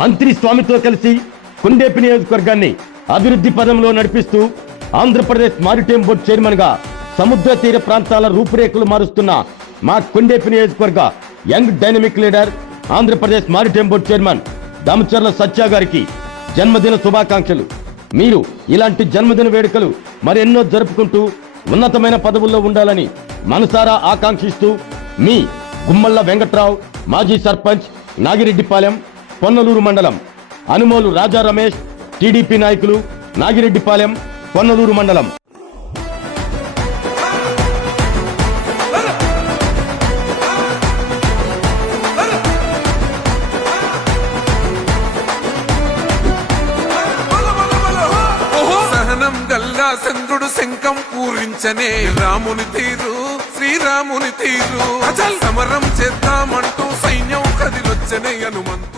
మంత్రి స్వామితో కలిసి కొండేపి నియోజకవర్గాన్ని అభివృద్ధి పదంలో నడిపిస్తూ ఆంధ్రప్రదేశ్ మారిటైమ్ బోర్డు చైర్మన్ గా సముద్ర తీర ప్రాంతాల రూపురేఖలు మారుస్తున్న మా కొండేపి నియోజకవర్గ young dynamic leader Andhra Pradesh maritime board chairman Damacharla సత్య గారికి జన్మదిన శుభాకాంక్షలు. మీరు ఇలాంటి జన్మదిన వేడుకలు మరెన్నో జరుపుకుంటూ ఉన్నతమైన పదవుల్లో ఉండాలని మనసారా ఆకాంక్షిస్తూ మీ గుమ్మళ్ళ వెంకట్రావు, మాజీ సర్పంచ్, నాగిరెడ్డిపాలెం, పొన్నలూరు మండలం. అనుమోలు రాజా రమేష్, టీడీపీ నాయకులు, నాగిరెడ్డిపాలెం, పొన్నలూరు మండలం. గల్లా చంద్రుడు శంఖం పూరించనే రాముని తీరు, శ్రీరాముని తీరు. సమరం చేద్దామంటూ సైన్యం కదిలొచ్చనే హనుమంతు.